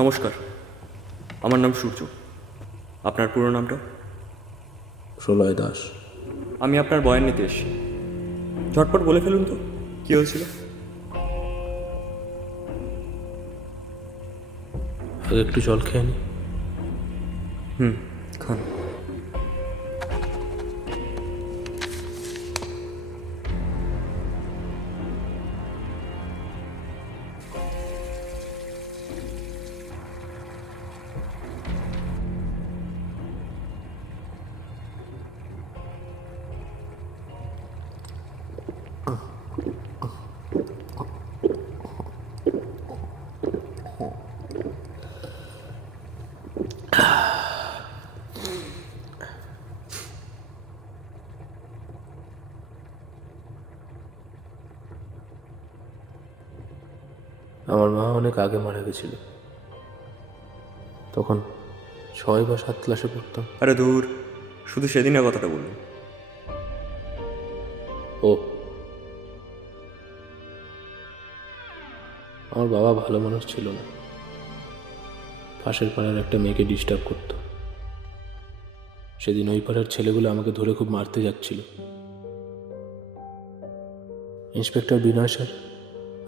নমস্কার, আমার নাম সূর্য। আপনার পুরো নামটা? প্রলয় দাস। আমি আপনার বয়ান নিতে এসেছি। ঝটপট বলে ফেলুন তো, কী হয়েছিল? আগে একটু জল খেয়ে নি। খান। আমার মা অনেক আগে মারা গেছিল, তখন 6 বা 7 ক্লাসে পড়তাম। আরে দূর, শুধু সেদিনের কথাটা বলুন। ও, আমার বাবা ভালো মানুষ ছিল না। পাশের পাড়ার একটা মেয়েকে ডিস্টার্ব করতো। সেদিন ওই পাড়ার ছেলেগুলো আমাকে ধরে খুব মারতে যাচ্ছিল। ইন্সপেক্টর বিনয় স্যার,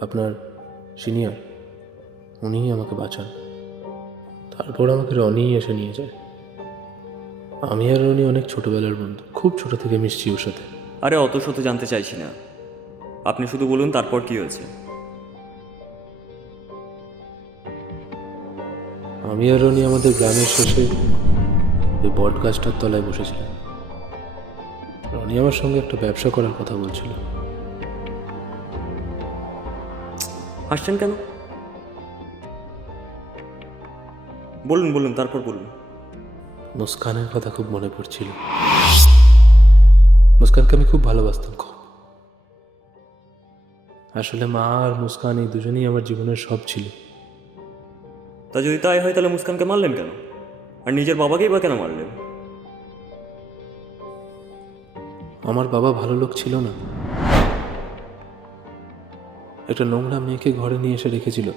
আপনার সিনিয়র, উনিই আমাকে বাঁচান। তারপর আমাকে রনি এসে নিয়ে যায়। আমি আর রনি অনেক ছোটবেলার বন্ধু, খুব ছোট থেকে মিশছি ওর সাথে। আরে অত শত জানতে চাইছি না, আপনি শুধু বলুন তারপর কি হয়েছে। আমি আর রনি আমাদের গ্রামের শেষে ওই বট গাছটার তলায় বসেছিলাম। রনি আমার সঙ্গে একটা ব্যবসা করার কথা বলছিল। হাসছেন কেন? বলুন বলুন, তারপর বলুন। মুস্কানের কথা খুব মনে পড়ছিল। মুস্কানকে আমি খুব ভালোবাসতাম, খুব। আসলে মা আর মুস্কান এই দুজনেই আমার জীবনের সব ছিল। তা যদি তাই হয় তাহলে মুস্কানকে মারলেন কেন? আর নিজের বাবাকেই বা কেন মারলেন? আমার বাবা ভালো লোক ছিল না। একটা নোংরা মেয়েকে ঘরে নিয়ে এসে রেখেছিল।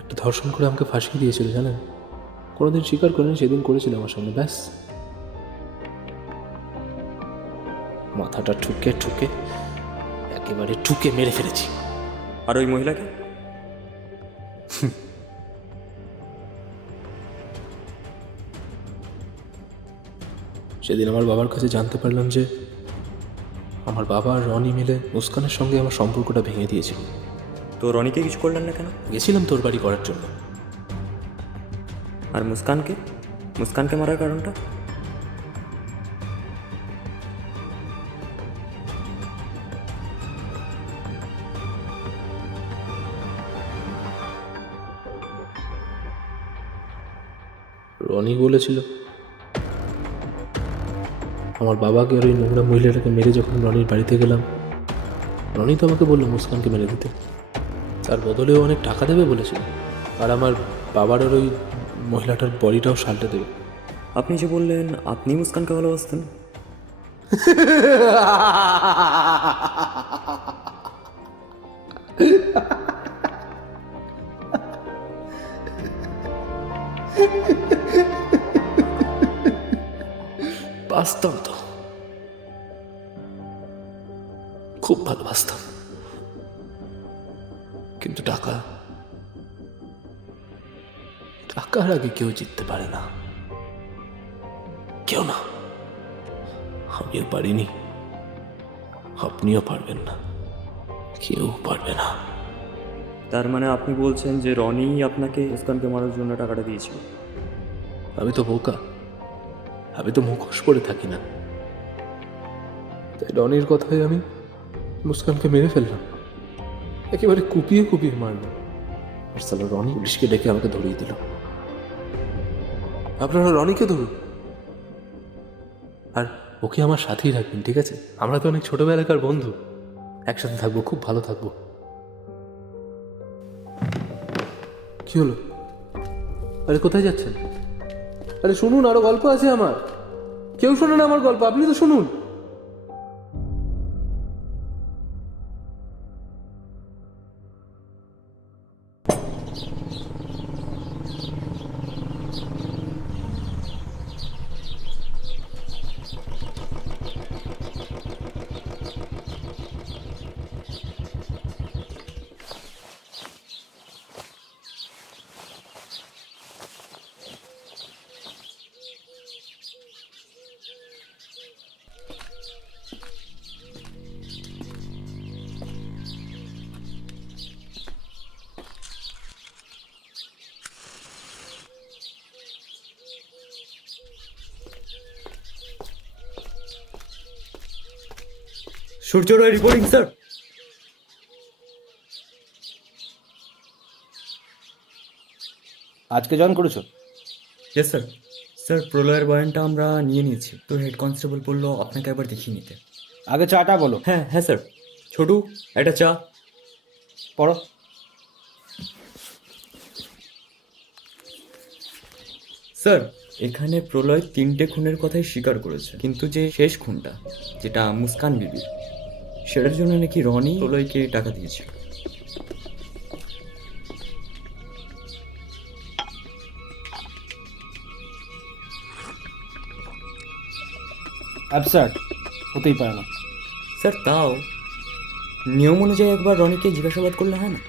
একটা ধর্ষণ করে আমাকে ফাঁসিয়ে দিয়েছিল, জানেন? কোনোদিন স্বীকার করেনি, সেদিন করেছিল আমার সামনে। ব্যাস, মাথাটা ঠুকে ঠুকে একেবারে ঠুকে মেরে ফেলেছি। আর ওই মহিলাকে? সেদিন আমার বাবার কাছে জানতে পারলাম যে আমার বাবা আর রনি মিলে মুস্কানের সঙ্গে আমার সম্পর্কটা ভেঙে দিয়েছিল। তো রনিকে কিছু করলেন না কেন? গেছিলাম তোর বাড়ি করার জন্য। আর মুস্কানকে? মুস্কানকে মারার কারণটা? রনি বলেছিল আমার বাবাকে আর ওই নোংরা মহিলাটাকে মেরে যখন রনির বাড়িতে গেলাম, রনি তো আমাকে বললো মুস্কানকে মেরে দিতে। তার বদলেও অনেক টাকা দেবে বলেছিল, আর আমার বাবার আর ওই মহিলাটার বডিটাও সালটে দেবে। আপনি যে বললেন আপনি মুস্কানকে ভালোবাসতেন। বাস্তব তো, খুব ভালোবাসতাম। কিন্তু টাকার আগে কেউ জিততে পারে না, কেউ না। আমিও পারিনি, আপনিও পারবেন না, কেউ পারবে না। তার মানে আপনি বলছেন যে রনিই আপনাকে মুস্কানকে মারার জন্য টাকাটা দিয়েছিল? আমি তো বোকা, আমি তো মুখোশ পরে থাকি না। তাই রনির কথায় আমি মুস্কানকে মেরে ফেললাম, একেবারে কুপিয়ে কুপিয়ে মারলাম। আর সালা রনি পুলিশকে ডেকে আমাকে ধরিয়ে দিল। আপনারা রনিকে ধরুন, আর ওকে আমার সাথেই রাখবেন, ঠিক আছে? আমরা তো অনেক ছোটবেলাকার বন্ধু, একসাথে থাকবো, খুব ভালো থাকবো। কি হলো? আরে কোথায় যাচ্ছেন? আরে শুনুন, আরো গল্প আছে আমার। কেউ শোনে না আমার গল্প, আপনি তো শুনুন। সূর্য রায় রিপোর্টিং স্যার। আজকে জয়েন করেছো? Yes sir. স্যার প্রলয়ের বয়ানটা আমরা নিয়ে নিয়েছি, তো হেড কনস্টেবল বললো আপনাকে একবার দেখিয়ে নিতে। আগে চাটা বলো। হ্যাঁ হ্যাঁ স্যার। ছোটু, একটা চা। পড়ো। স্যার এখানে প্রলয় 3টে খুনের কথাই স্বীকার করেছে, কিন্তু যে শেষ খুনটা, যেটা মুস্কান বিবির, সেটার জন্য নাকি রনি প্রলয়কে টাকা দিয়েছিল। অ্যাবসার্ড, হতেই পারে না। স্যার তাও নিয়ম অনুযায়ী একবার রনিকে জিজ্ঞাসাবাদ করলে হয় না?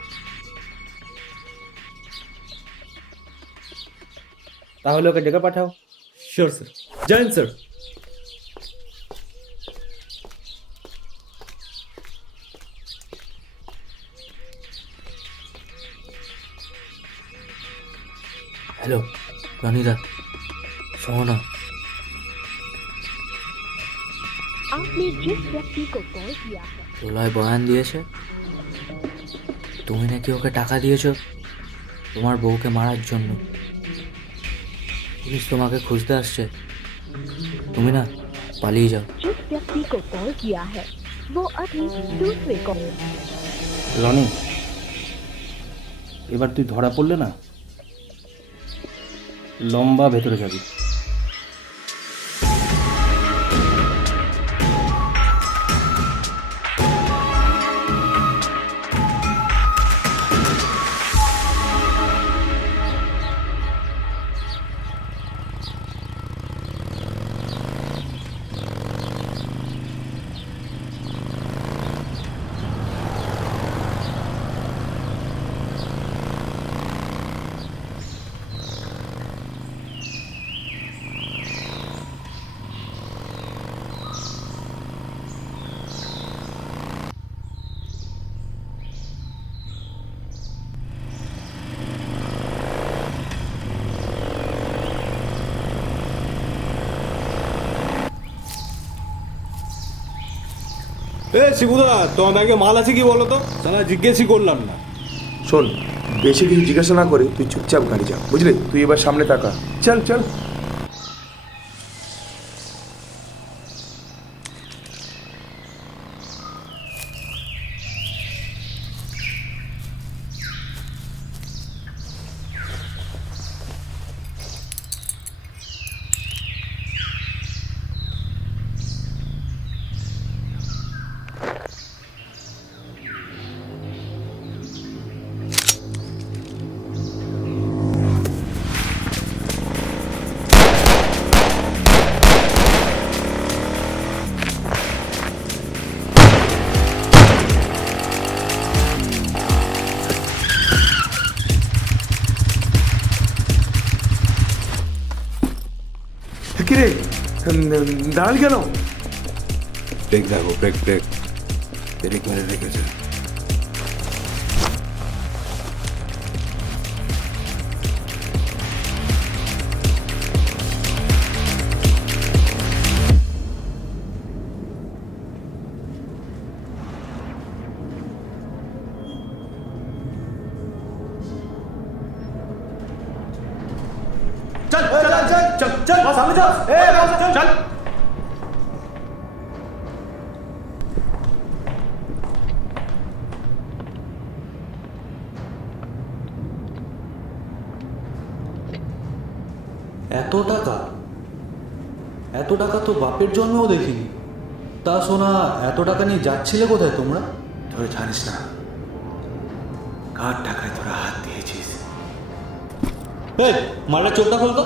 তাহলে ওকে ডেকে পাঠাও। Sure sir. জানেন স্যার। হ্যালো রনিদা, শোনো না। आपने जिस व्यक्ति को कॉल किया है প্রলয় বয়ান দিয়েছে তুমি নাকি ওকে টাকা দিয়েছো তোমার বউকে মারার জন্য। পুলিশ তোমাকে খুঁজতে আসছে, তুমি না পালিয়ে যাও। जिस व्यक्ति को कॉल किया है वो अभी दूसरे कॉल। রনি, এবার তুই ধরা পড়লে না, লম্বা ভেতরে যাবি। এ শিবুদা, তোমার ব্যাগে মাল আছে কি বলো তো? সালা জিজ্ঞেসই করলাম না। শোন, বেশি কিছু জিজ্ঞাসা না করে তুই চুপচাপ গাড়ি যা, বুঝলি? তুই এবার সামনে তাকা। চল চল। কিরে দাঁড়ালি কেন? ব্রেক দেখো, ব্রেক ব্রেক ব্রেক মেরে রেখেছে। এত টাকা, এত টাকা তো বাপের জন্মেও দেখিনি। তা শোনা, এত টাকা নিয়ে যাচ্ছিলে কোথায় তোমরা? ধরে জানিস না, কার টাকায় তোরা হাত দিয়েছিস? এই মালটা চোখটা খোলতো।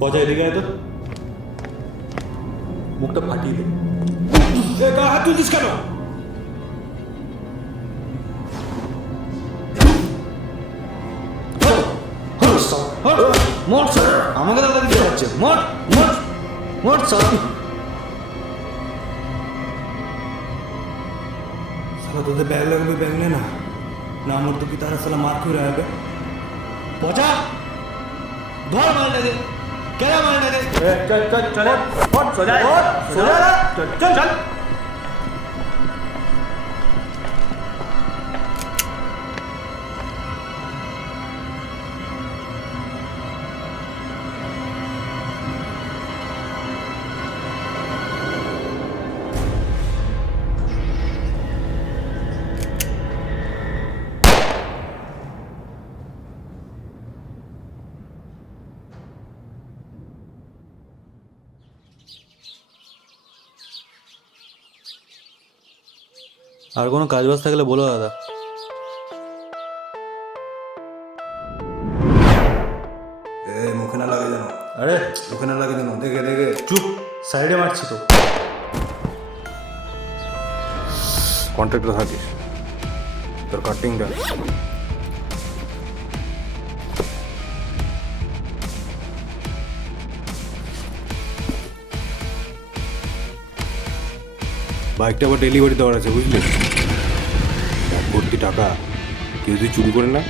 পচা এদিকে আয় তো, মুখটা ফাটিয়ে দে। হাত তুলছিস কেন? মোট স্যার, আমাকে দাদা দিতে হচ্ছে। মোট মোট মোট স্যার। साला तुझे बैग लगे बैग लेना ना मोर तो की तरह साला मार क्यों रहा है? পচা ধর মালটাকে, কেন মালটাকে? চল চল চলে সোজা সোজা চল চল চল। আর কোনো কাজ বাজ থাকলে বলো দাদা। मुखे ना लगे जानो, আরে मुखे ना लगे जानो, देखे देखे চুপ, সাইডে মারছি তো। কন্ট্রাক্টর থাকিস তোর কাটিংটা বাইকটা আবার ডেলিভারি দেওয়ার আছে বুঝলি? এক ভর্তি টাকা কেউ যদি চুরি করে না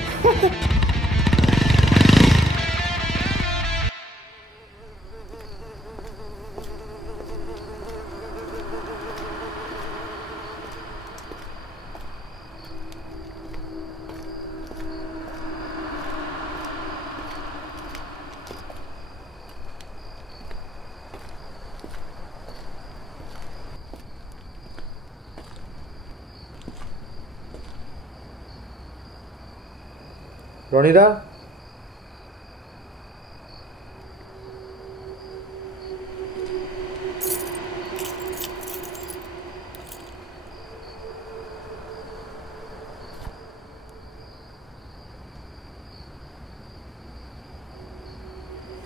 রনিদা,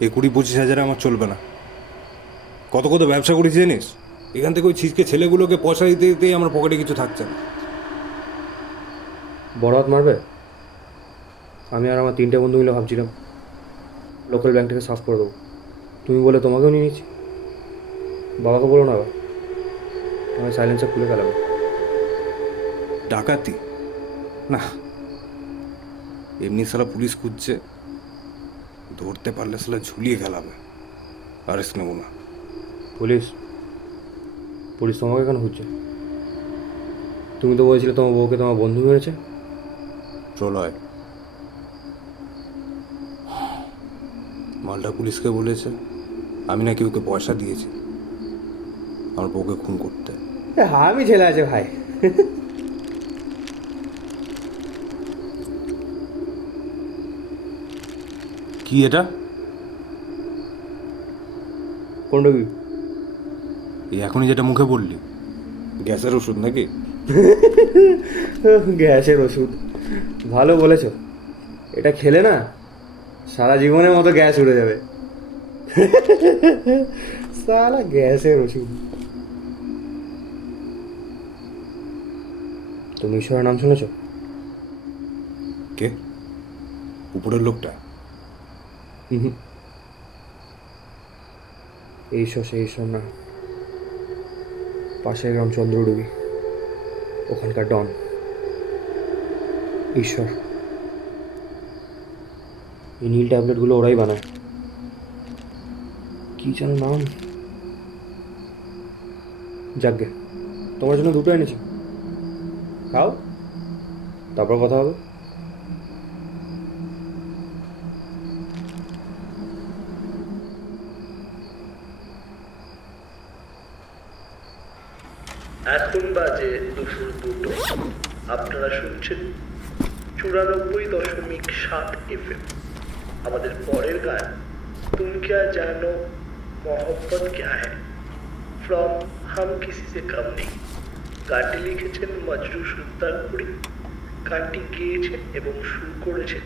এই 20-25 হাজারে আমার চলবে না। কত কত ব্যবসা করেছি জানিস? এখান থেকে ওই ছিচকে ছেলেগুলোকে পয়সা দিতে দিতেই আমার পকেটে কিছু থাকছে না। বড় হাত মারবে? আমি আর আমার 3টে বন্ধু মিলে ভাবছিলাম লোকাল ব্যাংক থেকে সাফ করে দেবো। তুমি বলে তোমাকেও নিয়ে নিচ্ছি। বাবাকে বলো না, আমি সাইলেন্সার খুলে ফেলাবো। ডাকাতি না, এমনি সালা পুলিশ খুঁজছে, ধরতে পারলে সালা ঝুলিয়ে খেলাবে, আরেস্ট নেবো না। পুলিশ পুলিশ তোমাকে কেন খুঁজছে? তুমি তো বলেছিলে তোমার বউকে তোমার বন্ধু মেরেছে। প্রলয় মালটা পুলিশকে বলেছে আমি নাকি ওকে পয়সা দিয়েছি আমার বউকে খুন করতে। হ্যাঁ, আমি ছেলে আছে ভাই। কি এটা? কোনটা কি? এই এখনই যেটা মুখে বললি, গ্যাসের ওষুধ নাকি? গ্যাসের ওষুধ? ভালো বলেছ। এটা খেলে না সারা জীবনের মতো গ্যাস উড়ে যাবে। সালা গ্যাসের ওষুধ। তুমি ঈশ্বরের নাম শুনেছ? কে? উপরের লোকটা? এই ঈশ্বর সেই ঈশ্বর না, পাশের গ্রাম চন্দ্রডুবি, ওখানকার ডন ঈশ্বর। এই নীল ট্যাবলেটগুলো ওরাই বানায়, কি যেন নাম। যাকগে, তোমার জন্য 2টো এনেছি, খাও, তারপর কথা হবে। এখন বাজে 2:02। আপনারা শুনছেন 94.7 FM। আমাদের পরের গান তুম ক্যা জানো মোহব্বত ক্যা হ্যায় ফ্রম হাম কিসি সে কাম নেই। গানটি লিখেছেন মজরু সুলতানপুরি, গানটি গেয়েছেন এবং সুর করেছেন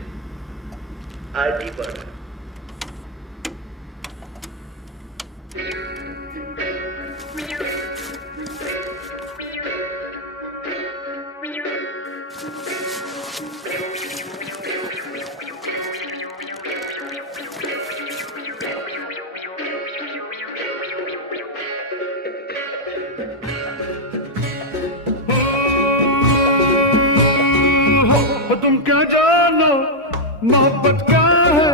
আর.ডি. বর্মন। तुम क्या जानो मोहब्बत क्या है,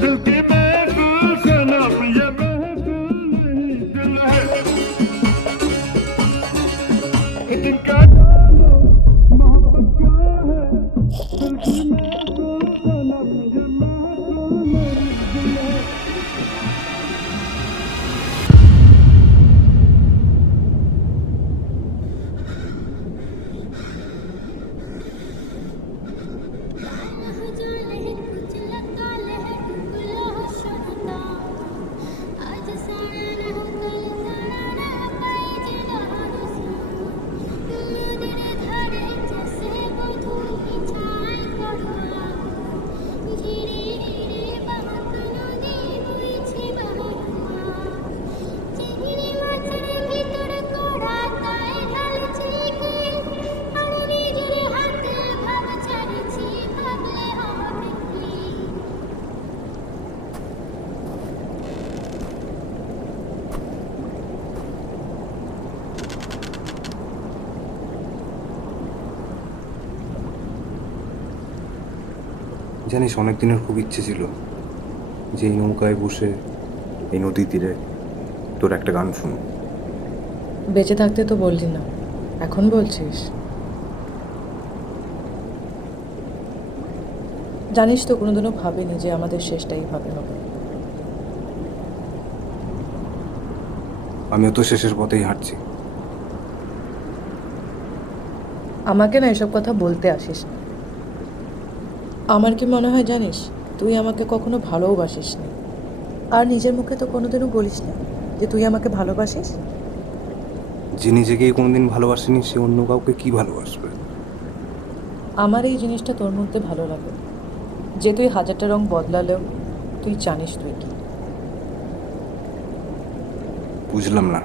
दिल की महफिल से ना ये महफिल नहीं दिल है। तुम क्या जानो मोहब्बत क्या है, दिल की महफिल से ना ये महफिल नहीं दिल है। জানিস, অনেক দিনের খুব ইচ্ছে ছিল যে এই নৌকায় বসে এই নদীর তীরে তোর একটা গান শুনো। বেঁচে থাকতে তো বললি না, এখন বলছিস? জানিস তো কোনোদিনও ভাবিনি যে আমাদের শেষটা এইভাবে হবে। আমিও তো শেষের পথেই হাঁটছি। আমাকে না এসব কথা বলতে আসিস না। আমার কি মনে হয় জানিস, তুই আমাকে কখনো ভালোবাসিস না, আর নিজের মুখে তো কোনোদিনও বলিস না যে তুই আমাকে ভালোবাসিস। যে নিজেকেই কোনোদিন ভালোবাসেনি সে অন্য কাউকে কি ভালোবাসবে? আমার এই জিনিসটা তোর মধ্যে ভালো লাগে, যে তুই হাজারটা রং বদলালেও তুই জানিস তুই কি। বুঝলাম না।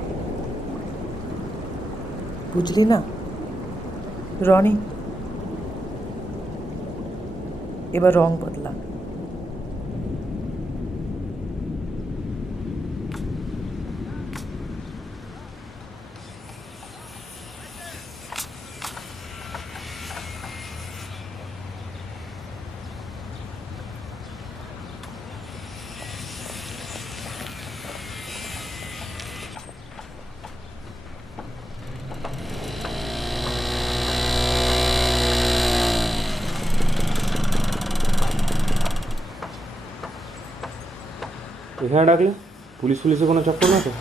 বুঝলি না রনি? এবার রং বদলা। এখানে ডাকলে পুলিশে কোনো চক্কর না তো?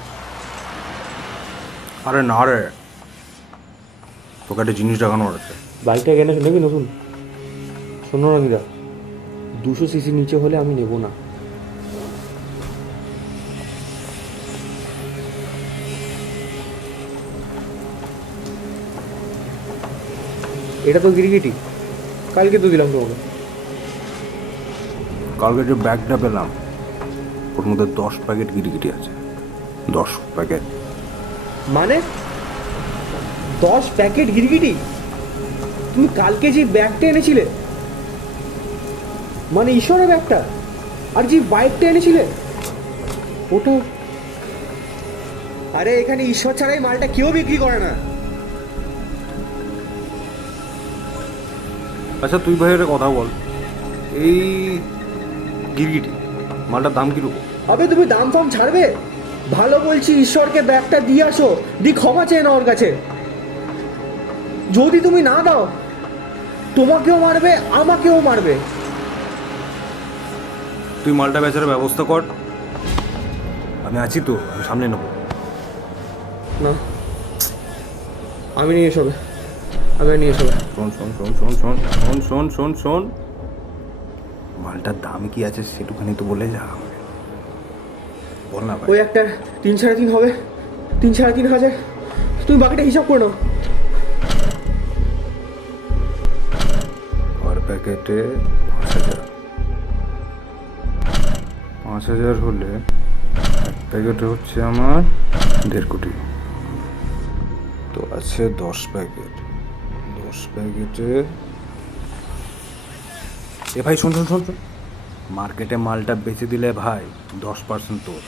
আরে না রে, তোকে একটা জিনিস দেখানোর আছে। বাইকটা কেন শুনে নতুন? শোনো রনিদা, 200 সিসি নিচে হলে আমি নেব না। এটা তো গিরগিটি, কালকে তো দিলাম তোমাকে। কালকে যে ব্যাগটা পেলাম ওর মধ্যে 10 প্যাকেট গিরিগিটি আছে। 10 প্যাকেট মানে 10 প্যাকেট গিরগিটি? তুমি কালকে যে ব্যাগটা এনেছিলে, মানে ঈশ্বরের ব্যাগটা, আর যে বাইকটা এনেছিলে ওটা? আরে এখানে ঈশ্বর ছাড়াই মালটা কেউ বিক্রি করে না। আচ্ছা তুই ভাই একটা কথা বল, এই গিরগিটি মালটার দাম কিরকম? আবে তুমি দাম ফাম ছাড়বে? ভালো বলছি, ঈশ্বরকে ব্যাগটা দিয়ে আসো, দি ক্ষমা চেয়ে নাও ওর কাছে। যদি তুমি না দাও তোমাকেও মারবে আমাকেও মারবে। তুই মালটা বেচার ব্যবস্থা কর, আমি আছি তো, আমি সামনে নেবো। না আমি নিয়ে এসবে, আমি নিয়ে এসবে। শোন শোন শোন শোন শোন শোন শোন শোন শোন, মালটার দাম কি আছে সেটুখানি তো বলে যা। বল না ভাই। ওই একটা 3 সাড়ে 3 হবে, 3,500 তুমি বাকিটা হিসাব করে নাও। পার প্যাকেটে 5,000, 5,000 হলে এক প্যাকেটে হচ্ছে আমার 1.5 কোটি। তো আছে 10 প্যাকেট, 10 প্যাকেটে এ ভাই শোন শোন শোন শোন, মার্কেটে মালটা বেচে দিলে ভাই 10% তোর।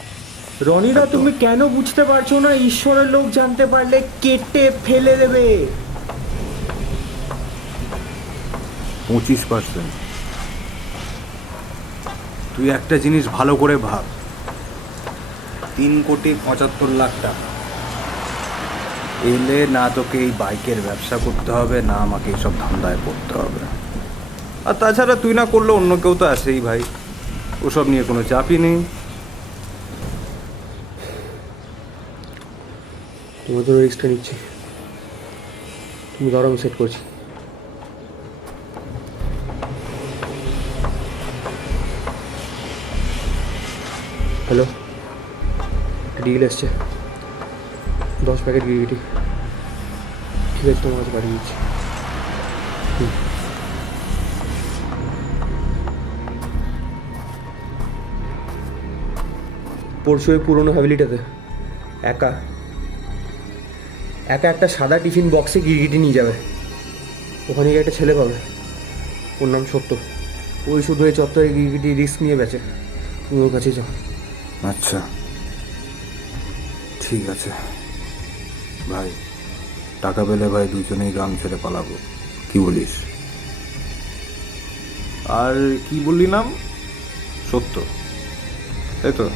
রনিদা তুমি কেন বুঝতে পারছো না? ঈশ্বরের লোক জানতে পারলে কেটে ফেলে দেবে। 25%। তুই একটা জিনিস ভালো করে ভাব, 3,75,00,000 টাকা এলে না তোকে এই বাইকের ব্যবসা করতে হবে, না আমাকে এইসব ধান্দায় পড়তে হবে। আর তাছাড়া তুই না করলে অন্য কেউ তো আসেই ভাই, ওসব নিয়ে কোনো চাপই নেই। তোমার জন্য রিস্কটা নিচ্ছি, তুমি ধরো আমি সেট করছি। হ্যালো, ডিল এসছে, 10 প্যাকেট গিরগিটি। ঠিক আছে, তোমার কাছে পাঠিয়ে দিচ্ছি। পরশু ওই পুরোনো হাভেলিটাতে একা একটা সাদা টিফিন বক্সে গিরগিটি নিয়ে যাবে। ওখানে গিয়ে একটা ছেলে পাবে, ওর নাম সত্য। ওই শুধু এই চত্বরে গিরগিটি রিস্ক নিয়ে বেচে। তুমি ওর কাছে যাও। আচ্ছা ঠিক আছে ভাই, টাকা পেলে ভাই দুজনেই গ্রাম ছেড়ে পালাবো, কি বলিস? আর কি বললি নাম? সত্য, তাই তো?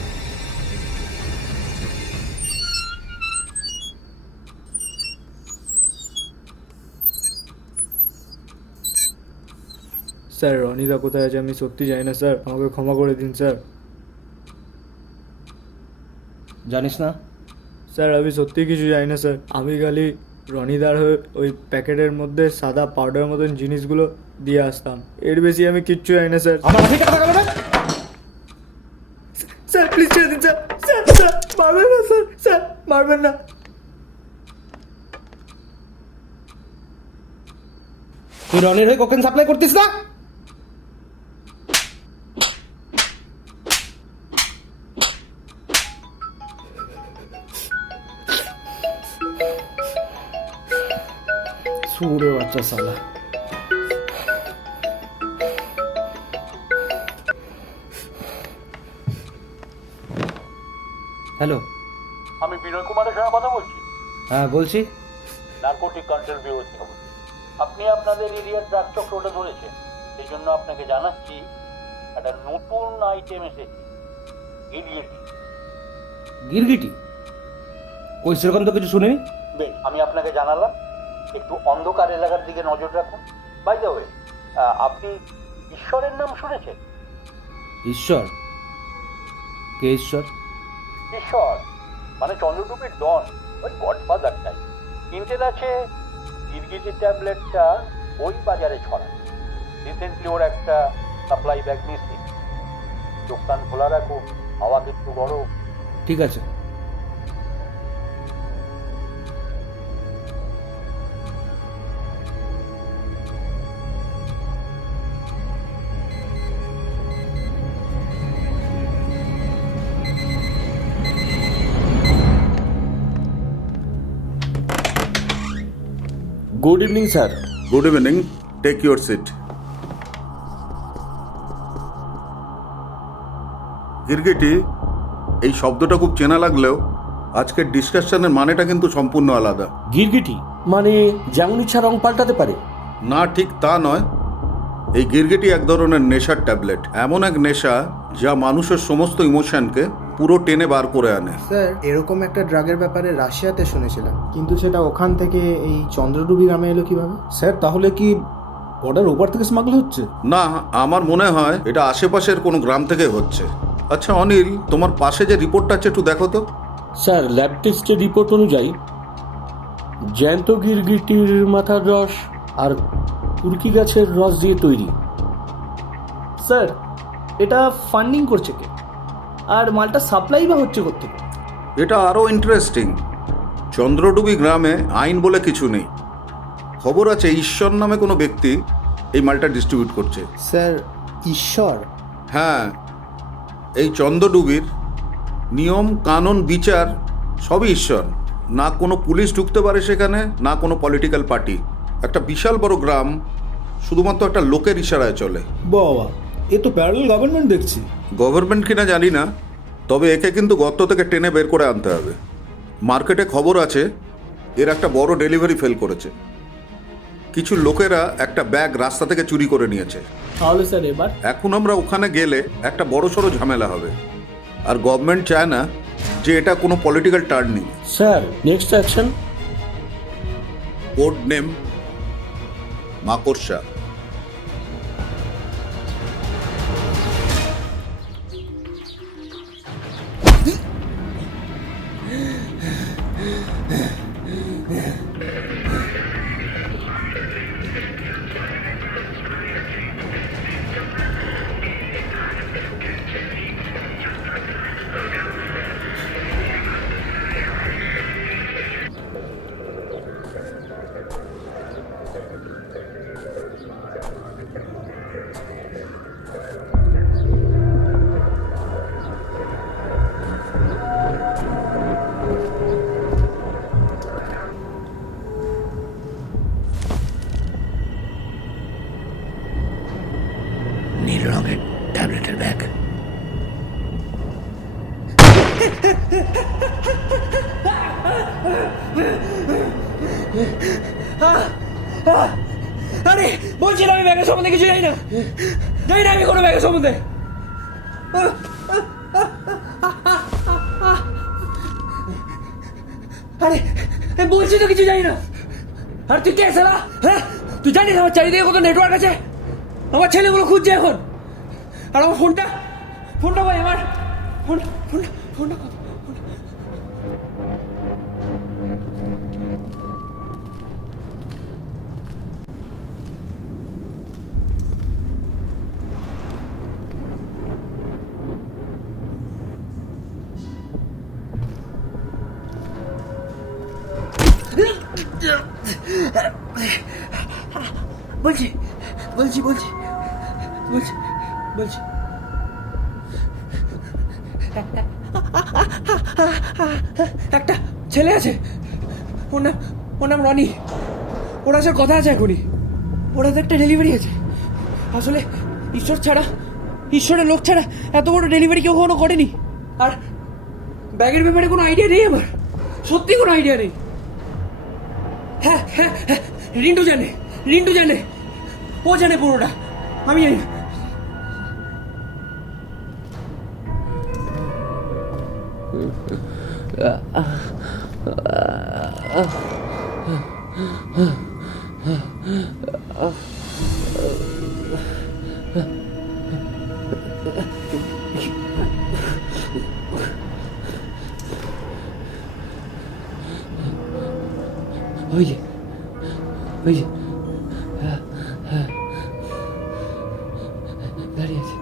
স্যার রনিদা কোথায় আছে আমি সত্যি জানি না স্যার, আমাকে ক্ষমা করে দিন স্যার। জানিস না? স্যার আমি সত্যি কিছু জানি না স্যার, আমি খালি রনিদার হয়ে ওই প্যাকেটের মধ্যে সাদা পাউডার মতন জিনিসগুলো দিয়ে আসতাম, এর বেশি আমি কিচ্ছু জানি না স্যার। স্যার প্লিজ ছেড়ে দিন স্যার, স্যার স্যার মারবেন না স্যার, স্যার মারবেন না। তুই রনির হয়ে কোকেন সাপ্লাই করতিস না? সুরে বাচ্চা সালা। হ্যালো, আমি বিনয় কুমারের সঙ্গে কথা বলছি। হ্যাঁ বলছি। নার্কোটিক কন্ট্রোল ব্যুরো থেকে বলছি। আপনি আপনাদের এরিয়ার ড্রাগ চক্রটা ধরেছেন, সেই জন্য আপনাকে জানাচ্ছি একটা নতুন আইটেম এসেছে, গিরগিটি। গিরগিটি? কই সেরকম তো কিছু শুনিনি। বেশ, আমি আপনাকে জানালাম, একটু অন্ধকার এলাকার দিকে নজর রাখুন। বাই দ্য ওয়ে, আপনি ঈশ্বরের নাম শুনেছেন? ঈশ্বর? কে ঈশ্বর? ঈশ্বর মানে চন্দ্রদ্বীপের ডন, ওই গডফাদার টাইপ। ইন্টেল আছে গিরগিটির ট্যাবলেটটা ওই বাজারে ছড়ায়। রিসেন্টলি ওর একটা সাপ্লাই ব্যাগ মিসিং। দোকান খোলা রাখুন, আওয়াজ একটু বড়। ঠিক আছে। Good evening sir. Good evening, take your seat. গিরগিটি এই শব্দটা খুব চেনা লাগলেও আজকের ডিসকাশনের মানেটা কিন্তু সম্পূর্ণ আলাদা। গিরগিটি মানে যেমন ইচ্ছা রং পাল্টাতে পারে? না, ঠিক তা নয়। এই গিরগিটি এক ধরনের নেশার ট্যাবলেট, এমন এক নেশা যা মানুষের সমস্ত ইমোশনকে পুরো টেনে বার করে আনে। স্যার এরকম একটা ড্রাগের ব্যাপারে রাশিয়াতে শুনেছিলাম, কিন্তু সেটা ওখান থেকে এই চন্দ্রডুবি গ্রামে এলো কিভাবে? স্যার তাহলে কি বর্ডার ওপার থেকে স্মাগল হচ্ছে? না, আমার মনে হয় এটা আশেপাশের কোনো গ্রাম থেকে হচ্ছে। আচ্ছা অনিল, তোমার পাশে যে রিপোর্টটা আছে একটু দেখো তো। স্যার ল্যাব টেস্টের রিপোর্ট অনুযায়ী জ্যান্ত গিরগিটির মাথার রস আর তুর্কি গাছের রস দিয়ে তৈরি। স্যার এটা ফান্ডিং করছে কে, আর মালটা সাপ্লাই বা হচ্ছে কোত্থেকে? এটা আরও ইন্টারেস্টিং। চন্দ্রডুবি গ্রামে আইন বলে কিছু নেই। খবর আছে ঈশ্বর নামে কোনো ব্যক্তি এই মালটা ডিস্ট্রিবিউট করছে। স্যার, ঈশ্বর? হ্যাঁ, এই চন্দ্রডুবির নিয়ম কানুন বিচার সবই ঈশ্বর। না কোনো পুলিশ ঢুকতে পারে সেখানে, না কোনো পলিটিক্যাল পার্টি। একটা বিশাল বড় গ্রাম শুধুমাত্র একটা লোকের ইশারায় চলে। বাবা, এ তো প্যারালাল গভর্নমেন্ট দেখছি। গভর্নমেন্ট কিনা জানি না, তবে একে কিন্তু গর্ত থেকে টেনে বের করে আনতে হবে। মার্কেটে খবর আছে এর একটা বড় ডেলিভারি ফেল করেছে। কিছু লোকেরা একটা ব্যাগ রাস্তা থেকে চুরি করে নিয়েছে। তাহলে স্যার এবার এখন আমরা ওখানে গেলে একটা বড়সড় ঝামেলা হবে, আর গভর্নমেন্ট চায় না যে এটা কোনো political turning. Sir next action? Code name মাকড়সা। নীল রঙের ট্যাবলেটের ব্যাগ। আরে বলছি না, আমি ব্যাগের সম্বন্ধে কিছু জানি না। জানি না আমি কোনো ব্যাগের সম্বন্ধে। আরে বলছি তো কিছু জানি না। আর তুই কে সালা? হ্যাঁ, তুই জানিস আমার চারিদিকে কত নেটওয়ার্ক আছে? আমার ছেলেগুলো খুঁজছে এখন। আর আমার ফোনটা ভাই, আমার ফোনটা বলছি একটা ছেলে আছে, ওর নাম রনি। ওর আসার কথা আছে এখনই। ওর হাতে একটা ডেলিভারি আছে। আসলে ঈশ্বরের লোক ছাড়া এত বড় ডেলিভারি কেউ কখনো করেনি। আর ব্যাগের ব্যাপারে কোনো আইডিয়া নেই আমার, সত্যি কোনো আইডিয়া নেই। হ্যাঁ, রিন্টু জানে, ও জানে পুরোটা, আমি জানি না। ওই যে দাঁড়িয়ে আছে।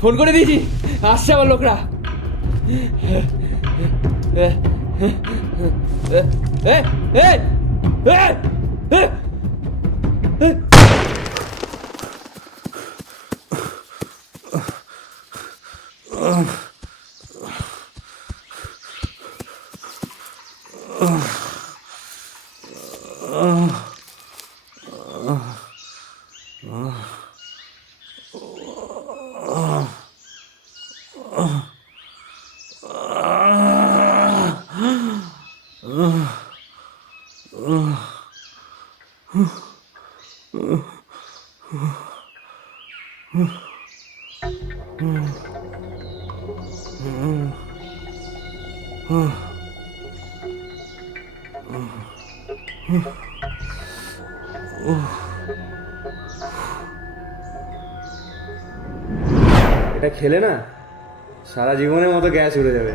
ফোন করে দিয়েছি, আসছে আমার লোকরা। এটা খেলে না সারা জীবনের মতো গ্যাস উড়ে যাবে।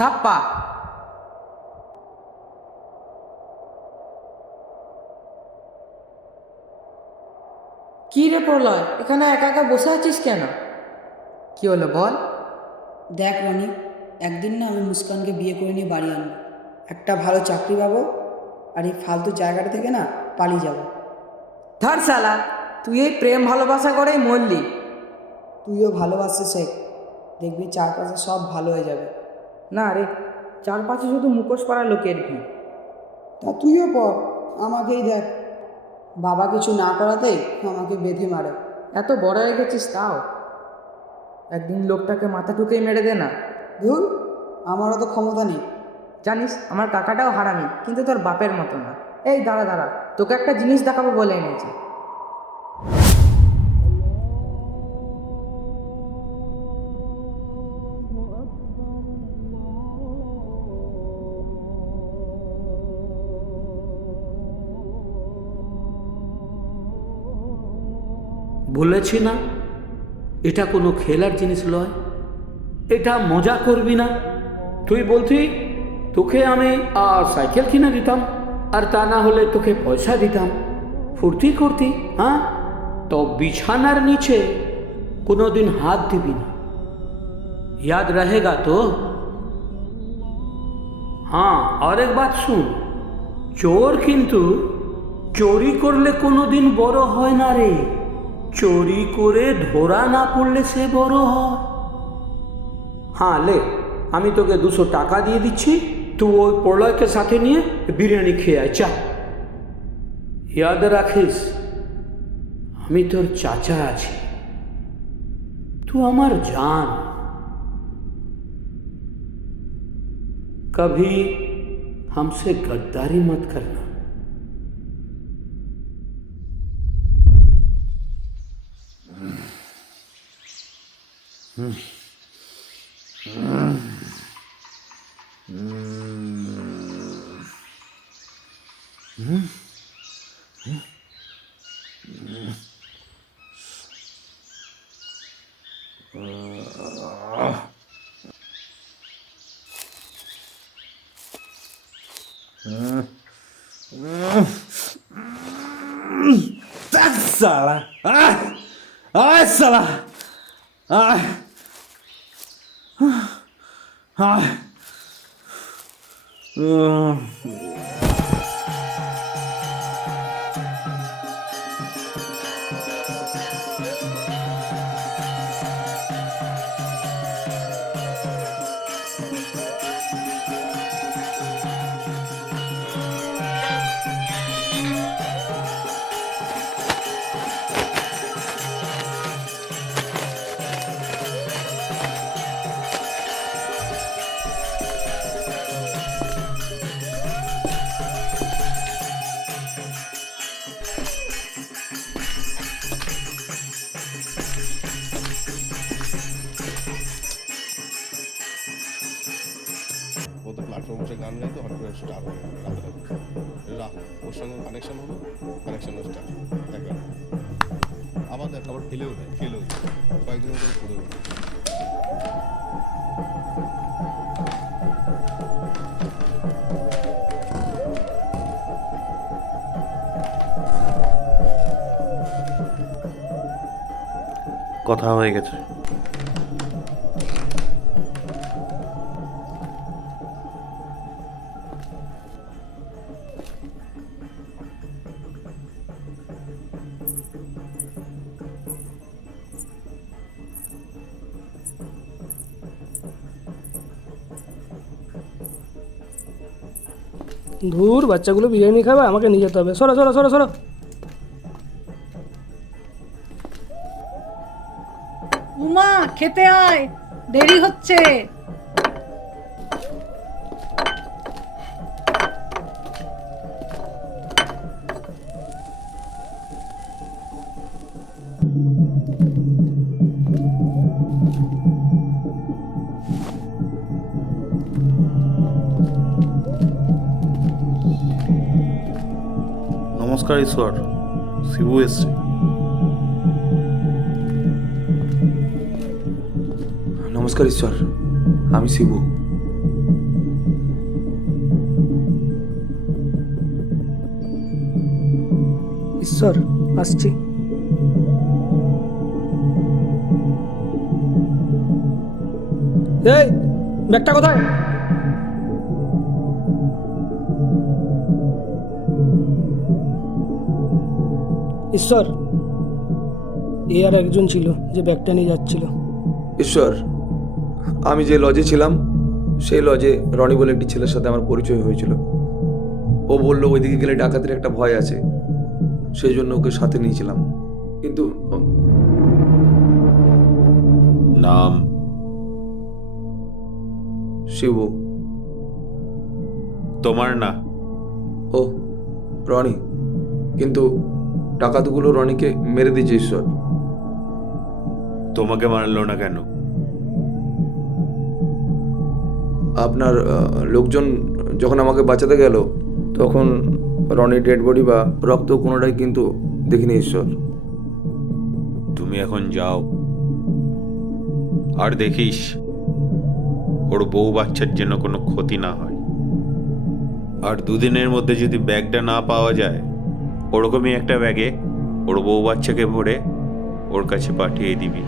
ধাপ্পা। কি রে প্রলয়, এখানে একা একা বসে আছিস কেন? কি হলো বল। দেখ রনি, একদিন না আমি মুস্কানকে বিয়ে করে নিয়ে বাড়ি আনবো, একটা ভালো চাকরি পাবো, আর এই ফালতু জায়গাটা থেকে না পালিয়ে যাবো। ধর শালা, তুই এই প্রেম ভালোবাসা করেই মরলি। তুইও ভালোবাসতে শেখ, দেখবি চারপাশে সব ভালো হয়ে যাবে। না রে, চারপাশে শুধু মুখোশ পরা লোকের ভিড়। তা তুইও পর, আমাকেই দেখ, বাবা কিছু না করাতেই আমাকে বেঁধে মারে। এত বড় হয়ে গেছিস তাও? একদিন লোকটাকে মাথা ঠুকেই মেরে দে না। ধুর, আমারও তো ক্ষমতা নেই। জানিস আমার কাকাটাও হারামি, কিন্তু তোর বাপের মতো না। এই দাঁড়া দাঁড়া, তোকে একটা জিনিস দেখাবো বলে এনেছি। বলেছি না এটা কোনো খেলার জিনিস নয়, এটা মজা করবি না। তুই বলতি তোকে আমি সাইকেল কিনে দিতাম, আর তা না হলে তোকে পয়সা দিতাম, ফুর্তি করতি। হ্যাঁ, তো বিছানার নিচে কোনোদিন হাত দিবি না, याद रहेगा तो? हाँ, और एक बात सुन, चोर किंतु चोरी करले कोनोदिन बड़ो হয় না রে, চোরি করে ধরা না পড়লে সে বড় হয়। হ্যাঁ লে, আমি তোকে 200 টাকা দিয়ে দিচ্ছি, তুই ওই প্রলয়কে সাথে নিয়ে বিরিয়ানি খেয়ে আয়, চা। याद রাখিস, আমি তোর চাচা আছি, तू আমার জান। कभी हमसे गद्दारी मत करना। साला साला ও তো প্ল্যাটফর্মে বসে গান গাইতো, হঠাৎ করে স্টার হয়ে গেল রাত, ওর সঙ্গে কানেকশন হলো, কানেকশন স্টার দেখা আবার দেখ, আবার ফেলেও দেয় কয়েকদিন ধরে পড়ে ওঠে। কথা হয়ে গেছে। ধুর, বাচ্চাগুলো বিরিয়ানি খাবে, আমাকে নিয়ে যেতে হবে। সরো সরো সরো সরো। উমা, খেতে আয়, দেরি হচ্ছে। নমস্কার ঈশ্বর, শিবু এসছে। নমস্কার ঈশ্বর, আমি শিবু। ঈশ্বর, আসছি। এই ব্যাগটা কোথায়? ঈশ্বর, এ আর একজন ছিল যে ব্যাগটা নিয়ে যাচ্ছিল। ঈশ্বর, আমি যে লজে ছিলাম সেই লজে রনি বলে একটি ছেলের সাথে আমার পরিচয় হয়েছিল। ও বললো ওইদিকে গেলে ডাকাতের একটা ভয় আছে, সেই জন্য ওকে সাথে নিয়েছিলাম। কিন্তু নাম? শিবু। তোমার না? ও, রনি। কিন্তু ডাকাতগুলো রনিকে মেরে দিয়েছে ঈশ্বর। তোমাকে মারলো না কেন? আপনার লোকজন যখন আমাকে বাঁচাতে গেল তখন রনির ডেড বডি বা রক্ত কোনোটাই কিন্তু দেখিনি ঈশ্বর। তুমি এখন যাও, আর দেখিস ওর বউ বাচ্চার জন্য কোনো ক্ষতি না হয়। আর দুদিনের মধ্যে যদি ব্যাগটা না পাওয়া যায়, ওরকমই একটা ব্যাগে ওর বউ বাচ্চাকে ভরে ওর কাছে পাঠিয়ে দিবি।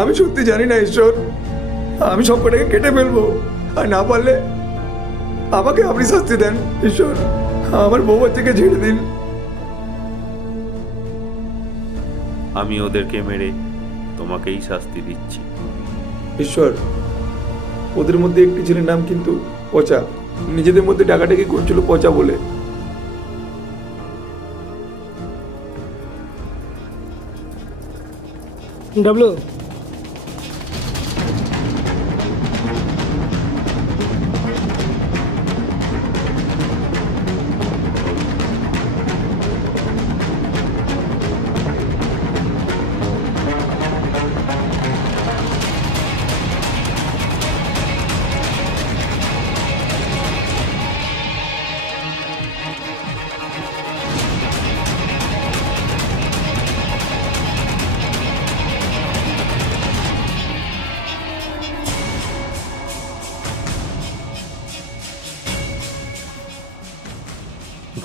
আমি সত্যি জানি না ঈশ্বর, আমি সব কটাকে কেটে ফেলবো, আর না পারলে আমাকে আপনি শাস্তি দেন ঈশ্বর। আমার বউ বাচ্চাকে ছেড়ে দিন। আমি ওদেরকে মেরে তোমাকেই শাস্তি দিচ্ছি। ঈশ্বর, ওদের মধ্যে একটি ছেলের নাম কিন্তু পচা, নিজেদের মধ্যে ডাকাডাকি করছিল পচা বলে। ডাবলু,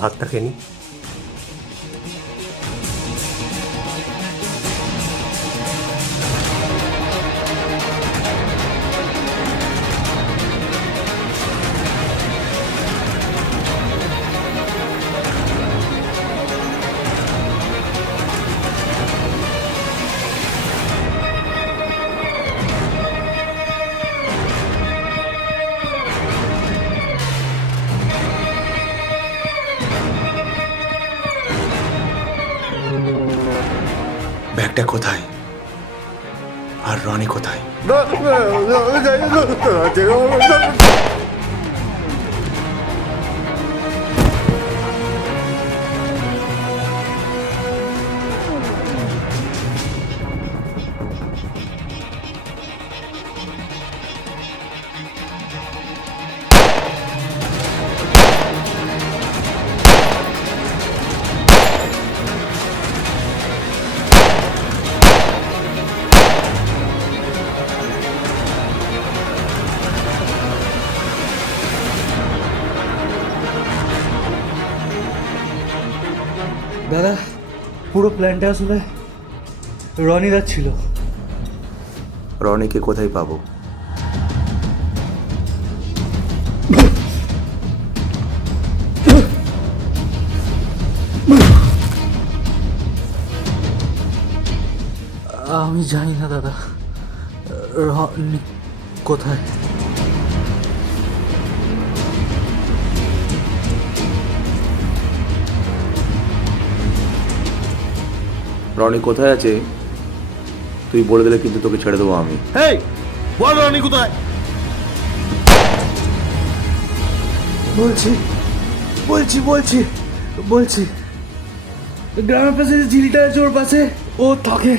ভাতটা খেয়ে নি। ব্যাগটা কোথায় আর রনি কোথায়? দাদা পুরো প্ল্যানটা আসলে রনিদার ছিল। রনিকে কোথায় পাবো? আমি জানি না দাদা, রনি কোথায়। রনি কোথায় আছে তুই বলে দিলে কিন্তু তোকে ছেড়ে দেবো আমি। হেই, বল রনি কোথায়? বলছি বলছি বলছি বলছি গ্রামের পাশে যে ঝিলটা আছে ওর পাশে ও থাকে।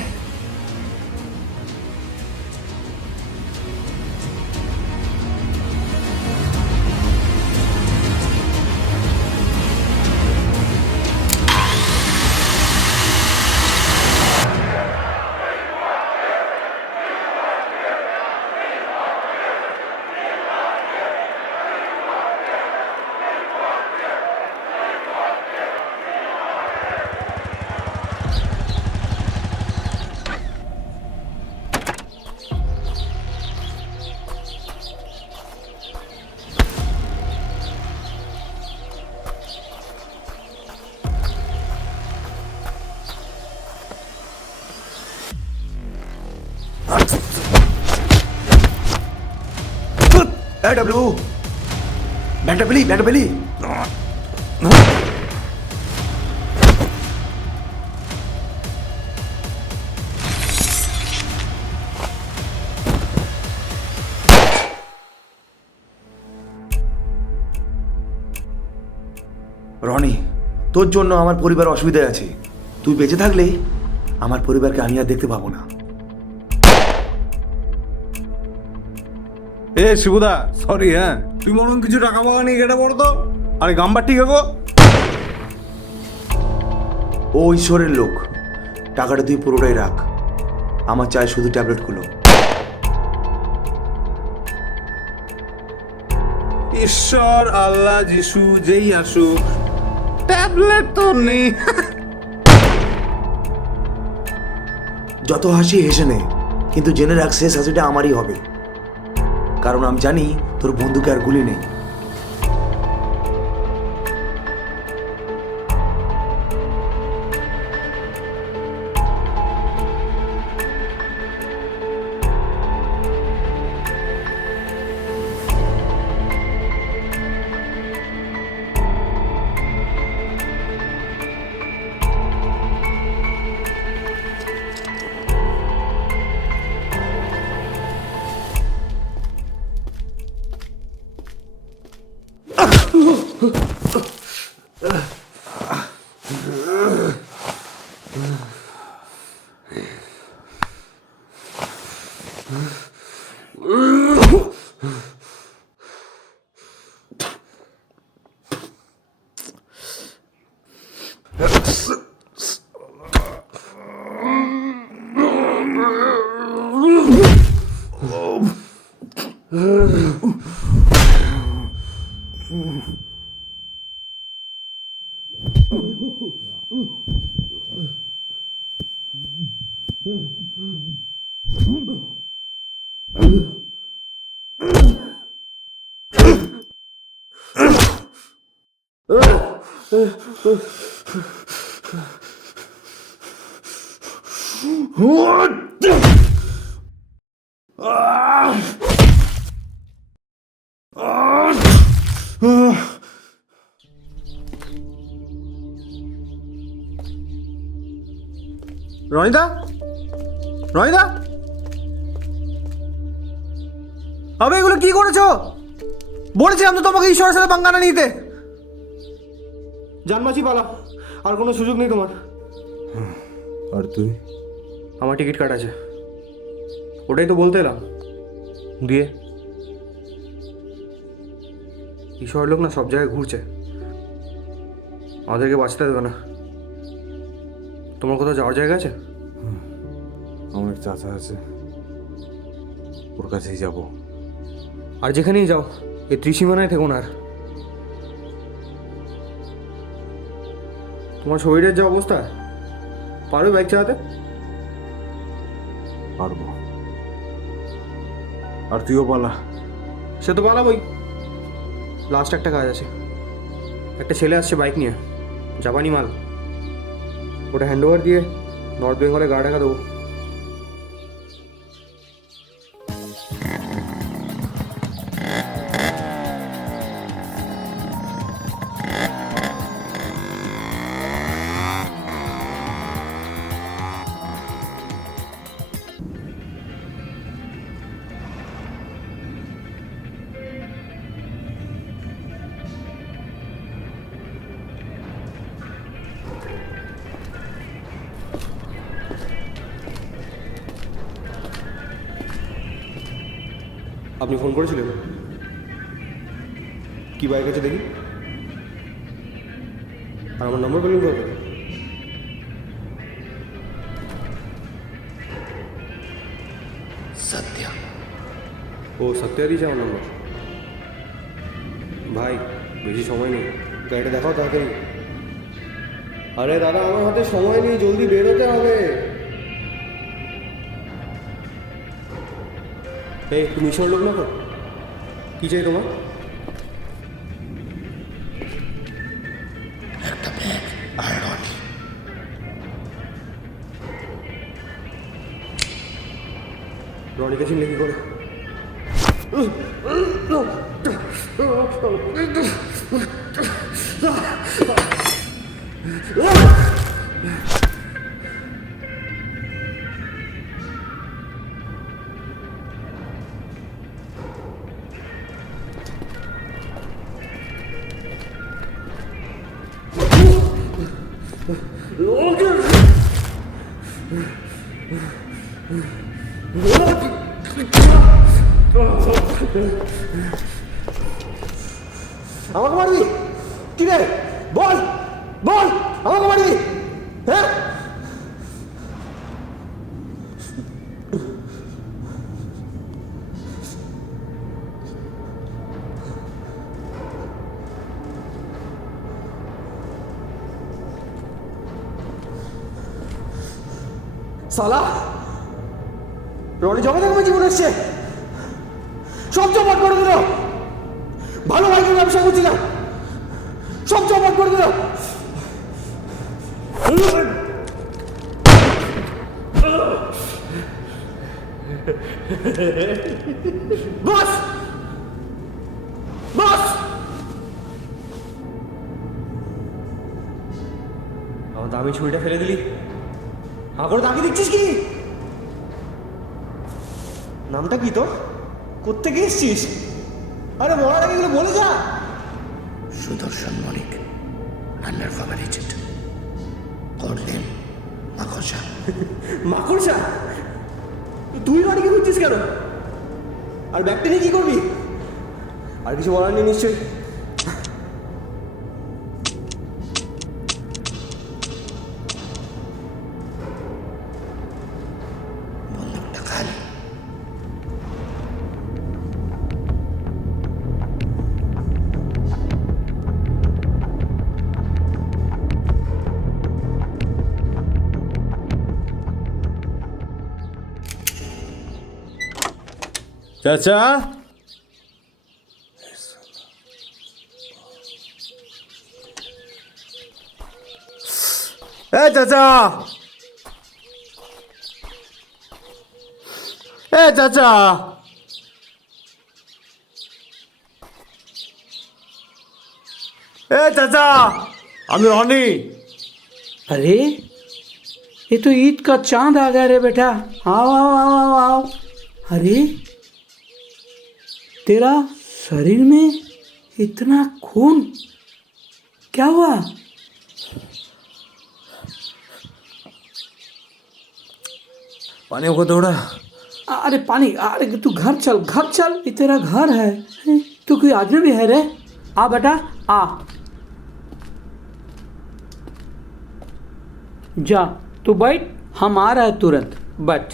ডাব্লিউ ব্যাটা পেলি ব্যাটা পেলি রনি, তোর জন্য আমার পরিবার অসুবিধায় আছে। তুই বেঁচে থাকলে আমার পরিবারকে আমি আর দেখতে পাবো না। এ শিবুদা, সরি। হ্যাঁ, তুই মরণ কিছু টাকা পাওয়া নিয়ে কেটে পড়তো। আরে গাম্বার ঠিক গো, ও ঈশ্বরের লোক, টাকাটা তুই পুরোটাই রাখ। আমার চাই শুধু ট্যাবলেটগুলো। ঈশ্বর, আল্লাহ, যিশু যেই আসুক, ট্যাবলেট তো নেই। যত হাসি হেসে নে, কিন্তু জেনে রাখ শেষ হাসিটা আমারই হবে, কারণ আমি জানি তোর বন্দুকে আর গুলি নেই। রনিদা, রনিদা, আবে এগুলো কি করেছো? বলেছিলাম তো তোমাকে ঈশ্বরের সাথে পাঙ্গা না নিতে। জানবাজি পালা, আর কোনো সুযোগ নেই তোমার। আর তুই? আমার টিকিট কাটা আছে, ওটাই তো বলতে এলাম। দিয়ে ঈশ্বরের লোক না সব জায়গায় ঘুরছে, আমাদেরকে বাঁচতে দেবে না। তোমার কোথাও যাওয়ার জায়গা আছে? আমার চাচা আছে, ওর কাছেই যাব। আর যেখানেই যাও এই ত্রিসীমানায় থেকো না। আর তোমার শরীরের যে অবস্থা, পারো বাইক চালাতে? পারবো। আর তুইও পালা। সে তো পালাবই। লাস্ট একটা কাজ আছে। একটা ছেলে আসছে বাইক নিয়ে, জাপানি মাল। ওটা হ্যান্ড ওভার দিয়ে নর্থ বেঙ্গলে গা ঢাকা দেবো। আপনি ফোন করেছিলেন? কি বাইক আছে দেখি। আর আমার নম্বর পেলেন কোথা থেকে? সত্যা। ও সত্যা দিয়েছে আমার নম্বর। ভাই বেশি সময় নেই, গাড়িটা দেখাও তাড়াতাড়ি। আরে দাদা আমার হাতে সময় নেই, জলদি বেরোতে হবে। এই তুমি ঈশ্বর লোক না তো? কি চাই তোমার? একটা ব্যাগ আর রনি। রনিকে চিনলে কি করে? আমাকে মারবি? কি রে? বল বল, আমাকে মারবি? হ্যাঁ সালা, রনি জমা থেকে আমার জীবন এসছে, সব জমাট করে দিল। ভালো বাইকের ব্যবসা করছিলাম, সব জমাট করে দিল। বস বস, আমার দামি ছুরিটা ফেলে দিলি, আগর তাকিয়ে দিচ্ছিস কি? নামটা কি তোর? কোত্থেকে এসছিস? আরে মরার আগে এগুলো বলে যা। Sudarshan Mallik, undercover agent, code name মাকড়সা। মাকড়সা? তুই রনিকে খুঁজছিস কেন? আর ব্যাগটা নিয়ে কি করবি? আর কিছু বলার নেই নিশ্চয়ই? বন্দুকটা খালি। চাচা, এ চাচা, এ চাচা, এ চাচা, আমি রনি। अरे ये तो ईद का चांद आ गया रे बेटा। आओ आओ आओ आओ आओ। अरे तेरा शरीर में इतना खून, क्या हुआ? पानी को दौड़ा। अरे पानी, अरे तू घर चल, घर चल, ये तेरा घर है। तू कोई आदमी भी है रे? आ बेटा आ, जा तू बैठ, हम आ रहे हैं तुरंत, बैठ।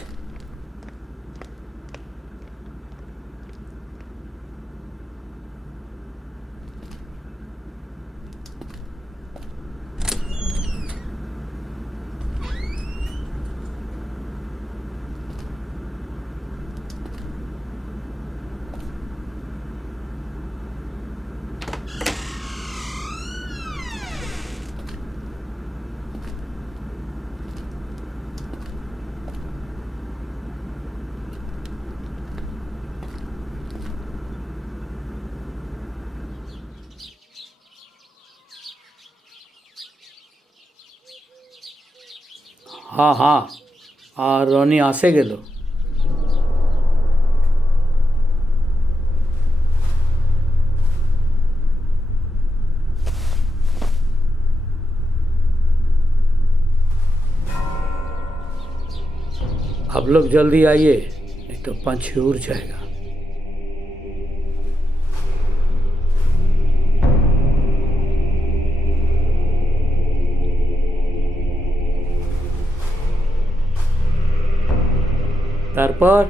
हाँ हाँ আর রনি আসে গেল। आप लोग जल्दी आइए नहीं तो पंच उड़ जाएगा। তারপর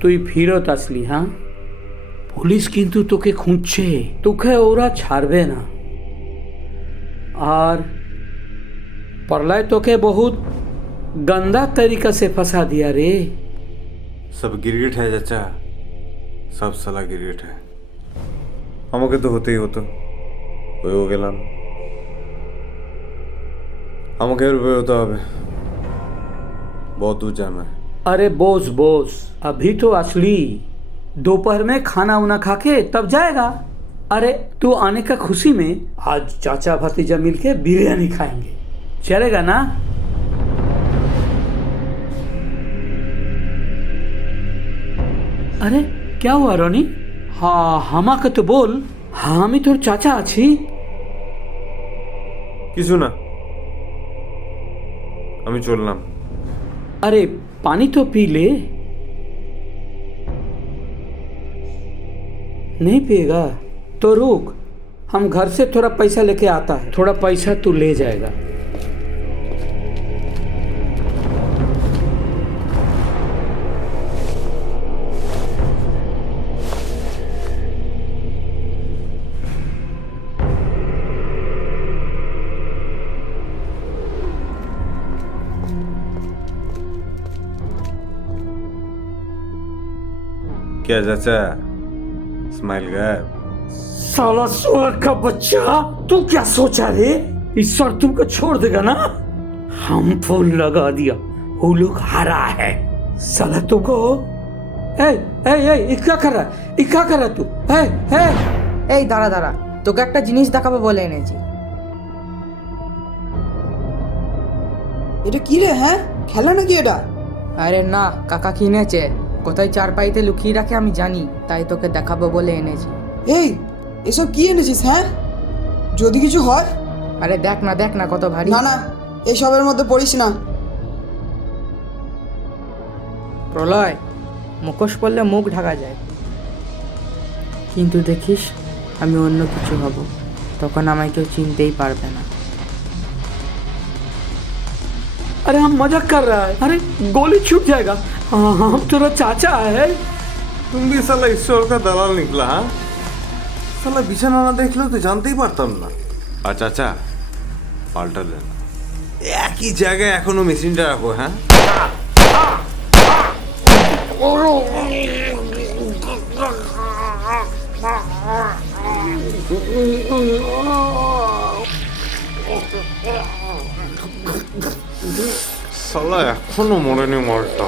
তুই ফিরত আসলি? হ্যাঁ, পুলিশ কিন্তু তোকে খুঁজছে, তোকে ওরা ছাড়বে না। আর प्रलय तो के बहुत गंदा तरीका से फंसा दिया रे। सब गिरगिट है चाचा, सब साला गिरगिट है। আমাকে তো হতেই হতো, হয়েও গেলাম। আমাকে আর বেরোতে হবে, बहुत दूर जाना है। अरे बोस बोस, अभी तो असली दोपहर में खाना उना खा के तब जाएगा। अरे तू आने का खुशी में आज चाचा भतीजा मिलके बिरयानी खाएंगे, चलेगा ना? अरे क्या हुआ रोनी? हाँ हमाके तो बोल, हाँ আমি তোর চাচা আছি। কিছু না, আমি চললাম। अरे पानी तो पी ले। नहीं पिएगा तो रुक, हम घर से थोड़ा पैसा लेके आता है, थोड़ा पैसा तू ले जाएगा। क्या चाचा स्माइल गायब? साला सुअर का बच्चा, तू क्या सोचा रे? ईश्वर तुमको छोड़ देगा ना? हम फोन लगा दिया, वो लोग हारा है। साला तुमको ए ए ए क्या कर रहा है? क्या कर रहा तू? ए ए এই দাঁড়া দাঁড়া, তোকে একটা জিনিস দেখাবো বলে এনেছি। এটা কি রে? হ্যাঁ খেলা নাকি এটা? আরে না, কাকা কিনেছে, কোথায় চারপাইতে লুকিয়ে রাখে আমি জানি, তাই তোকে দেখাবো বলে এনেছি। এই এসব কি এনেছিস? হ্যাঁ যদি কিছু হয়? আরে দেখ না কত ভারী। না না, এসবের মধ্যে পড়িস না। প্রলয়, মুখোশ পরলে মুখ ঢাকা যায়, কিন্তু দেখিস আমি অন্য কিছু হব, তখন আমায় কেউ চিনতেই পারবে না। अरे हम मजाक कर रहा है। अरे गोली छूट जाएगा, हम तेरा चाचा है। तुम भी साला ईश्वर का दलाल निकला। हाँ साला बिछाना ना देख लो तो जानते ही पारताम ना। আর চাচা পাল্টালেন, একই জায়গায় এখনো মেশিনটা রাখো। হ্যাঁ সালা এখনো মরেনি মালটা।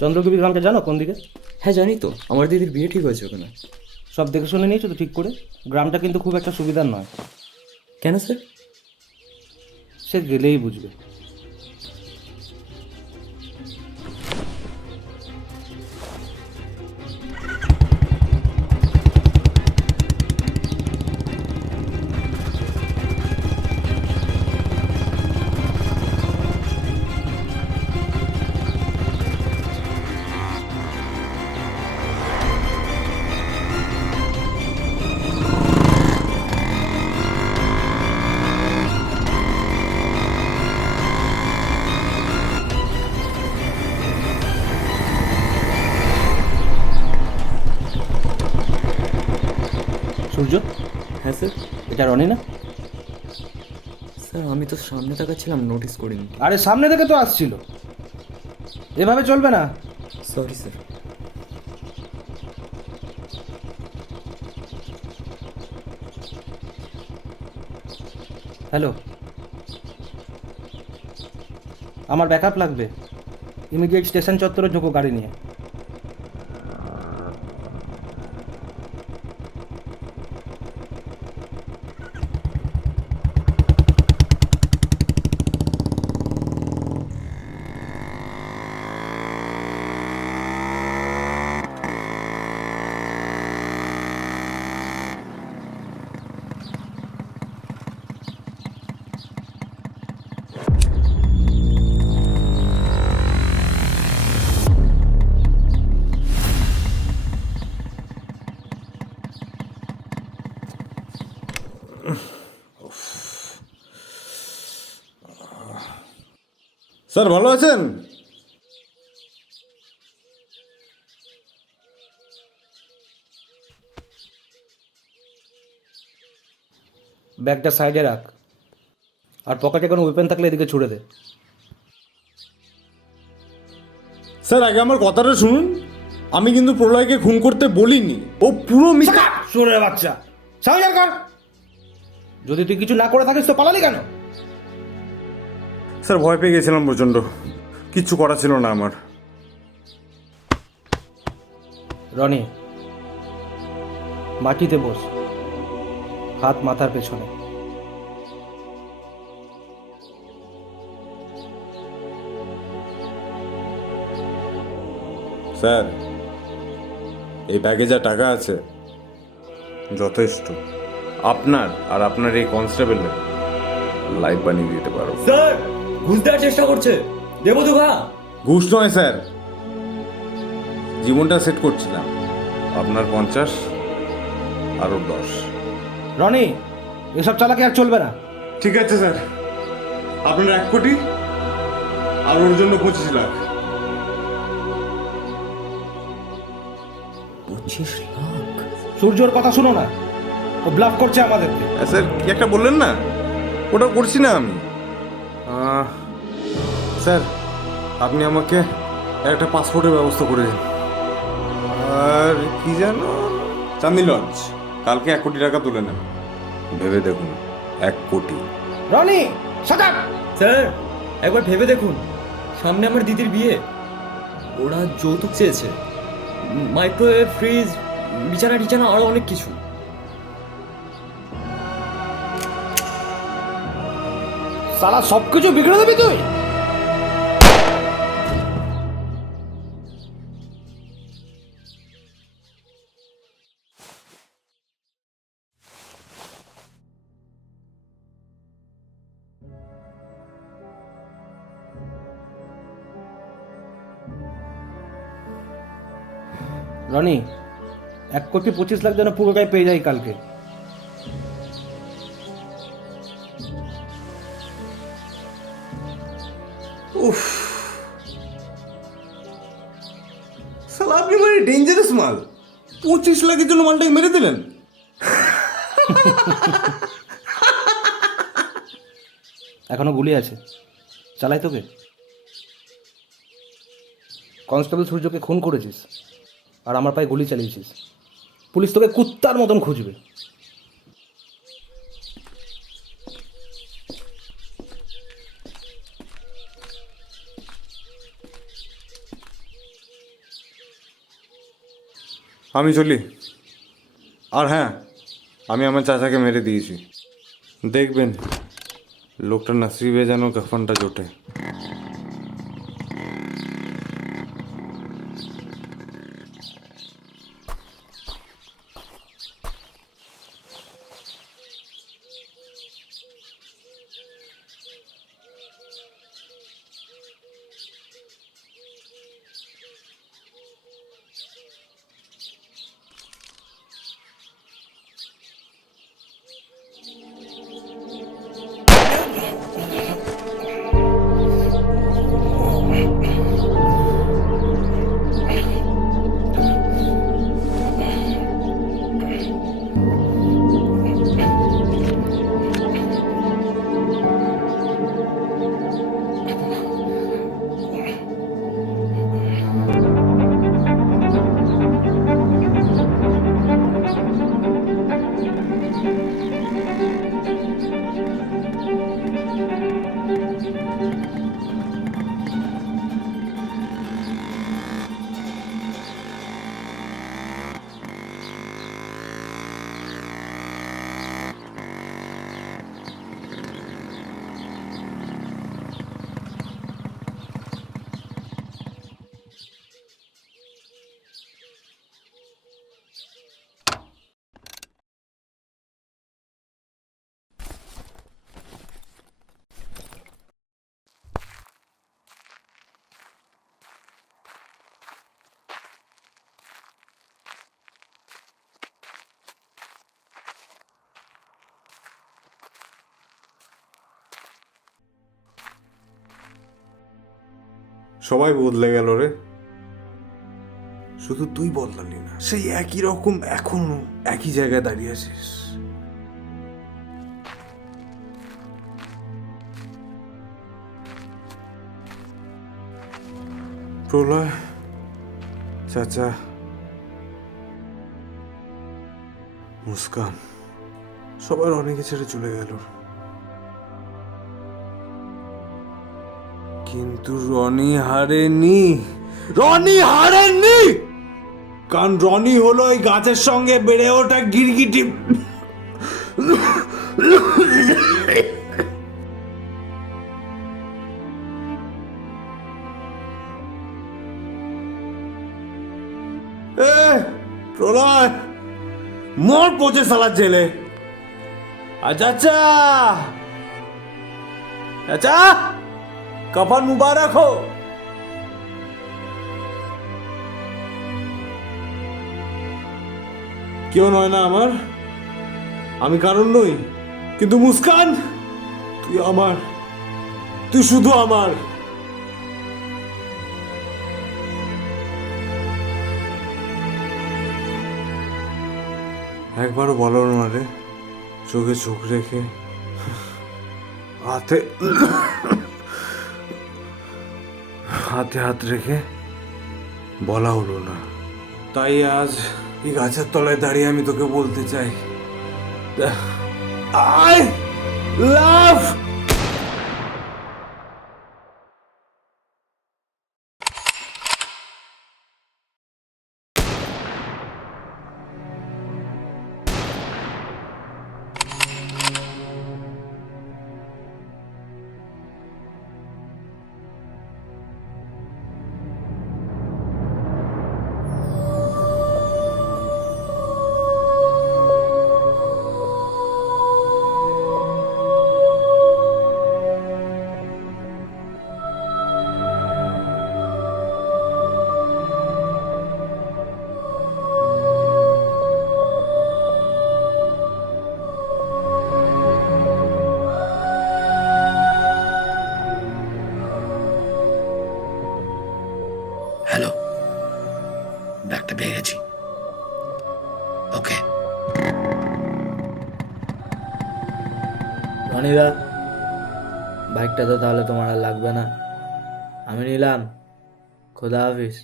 চন্দ্রকবি গ্রামটা জানো কোন দিকে? হ্যাঁ জানি তো, আমার দিদির বিয়ে ঠিক হয়েছে ওখানে। সব দেখে শুনে নিয়েছো তো ঠিক করে? গ্রামটা কিন্তু খুব একটা সুবিধার নয়। কেন স্যার? সে গেলেই বুঝবে। হ্যাঁ স্যার। এটা রনি না? স্যার আমি তো সামনে তাকাচ্ছিলাম, নোটিস করিনি। আরে সামনে থেকে তো আসছিল, এভাবে চলবে না। Sorry sir. হ্যালো, আমার ব্যাকআপ লাগবে, ইমিডিয়েট স্টেশন চত্বরে ঢোকো গাড়ি নিয়ে। স্যার ভালো আছেন? ব্যাগটা সাইডে রাখ, আর পকেটে কোনো ওয়েপেন থাকলে এদিকে ছুড়ে দে। স্যার আগে আমার কথাটা শুনুন, আমি কিন্তু প্রলয়কে খুন করতে বলিনি, ও পুরো মিথ্যা। শুনে বাচ্চা, সাহস কর। যদি তুই কিছু না করে থাকিস তো পালালি কেন? স্যার ভয় পেয়ে গেছিলাম প্রচণ্ড, কিচ্ছু করা ছিল না আমার। রনি, মাটিতে বস, হাত মাথার পেছনে। স্যার এই ব্যাগে যা টাকা আছে যথেষ্ট আপনার আর আপনার এই কনস্টেবলের লাইফ বানিয়ে দিতে পারো। স্যার ঘুষ দেওয়ার চেষ্টা করছে, দেবো তো ভা। ঘুষ নয় স্যার, জীবনটা সেট করছিলাম। আপনার 50 আর ওর 10। রনি, এসব চালাকি আর চলবে না। ঠিক আছে স্যার, আপনার 1 কোটি আর ওর জন্য 25 লাখ। 25 লাখ? সূর্যর কথা শুনো না, ও ব্লাফ করছে আমাদেরকে। স্যার কি একটা বললেন না, ওটা করছি না আমি। স্যার আপনি আমাকে একটা পাসপোর্টের ব্যবস্থা করে দিন। আর কি জানো, চাঁদনি লজ, কালকে 1 কোটি টাকা তুলে নেন। ভেবে দেখুন, 1 কোটি। রনি সাজা। স্যার একবার ভেবে দেখুন, সামনে আমার দিদির বিয়ে, ওরা যৌতুক চেয়েছে, মাইক্রোওয়েভ, ফ্রিজ, বিছানা টিছানা আরো অনেক কিছু। সালা সবকিছু বিগড়ে দেবি তুই। রনি, 1 কোটি 25 লাখ যেন পুরো গায়ে পেয়ে যাই কালকে। উফ, শালা আপনি মানে ডেঞ্জারাস মাল। 25 লাখের জন্য মালটাকে মেরে দিলেন। এখনো গুলি আছে, চালাই তোকে। কনস্টেবল সূর্যকে খুন করেছিস আর আমার পায়ে গুলি চালিয়েছিস, পুলিশ তোকে কুত্তার মতন খুঁজবে। আমি চলি। আর হ্যাঁ, আমি আমার চাচাকে মেরে দিয়েছি, দেখবেন লোকটা নসিবে যেন কফনটা জোটে। সবাই বদলে গেল রে, শুধু তুই বদলালি না। সেই একই রকম এখনো একই জায়গায় দাঁড়িয়ে আছিস। প্রলয়, চাচা, মুস্কান সবার অনেকে ছেড়ে চলে গেল, কিন্তু রনি হারেনি। রনি হারেননি, কারণ রনি হলো ওই গাছের সঙ্গে বেড়ে ওঠা গিরগিটি। প্রলয় মোর পচে সালার জেলে। চাচা, চাচা কফন মুবারক হো। কেউ নয় না আমার, আমি কারণ নই, কিন্তু মুস্কান তুই আমার, তুই শুধু আমার। একবারও বলো না রে, চোখে চোখ রেখে, হাতে হাতে হাত রেখে বলা হলো না। তাই আজ এই গাছের তলায় দাঁড়িয়ে আমি তোকে বলতে চাই, আই লাভ। হ্যালো, ব্যাগটা পেয়ে গেছি। ওকে রনিদা, বাইকটা তো তাহলে তোমার আর লাগবে না, আমি নিলাম। খোদা হাফিজ।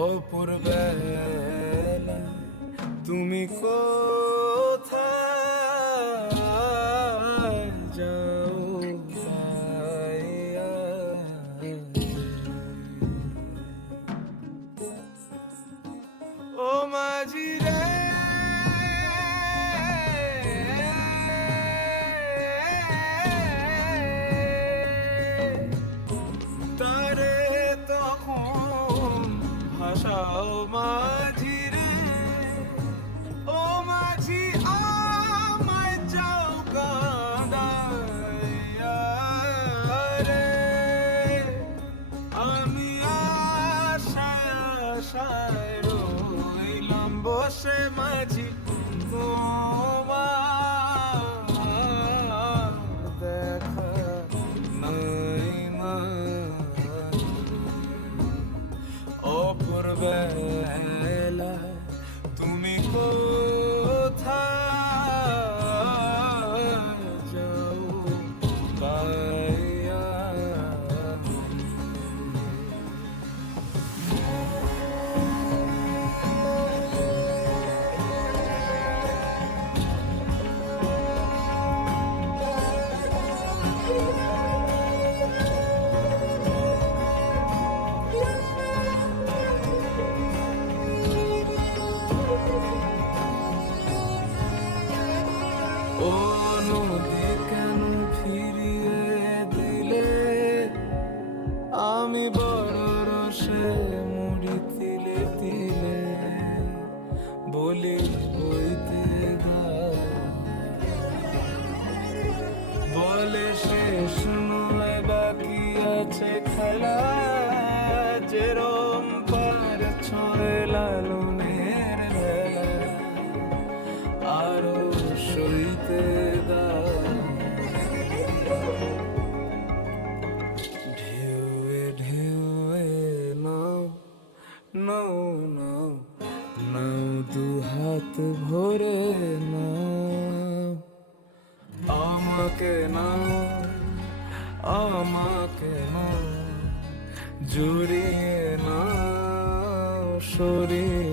অপূর্বেলা তুমি কোথায় যাও যাইয়া? ও মাঝি রে, তারে তখন ভাষাও মাঝি রে। ও মাঝি আমায় যাও কাঁদাইয়া রে, আমি আশায় আশায় রইলাম বসে মাঝি, তোমার দেখা নাই মা। অপূর্বেলা তুমি কোথায় যাও পাইয়া? ও নদী কেন ফিরিয়ে দিলে, আমি বড় রসে মুড়ি তিলে তিলে বলি বইতে বলে ভরে না, আমাকে না, আমাকে না, জুড়িয়ে না, সরিয়ে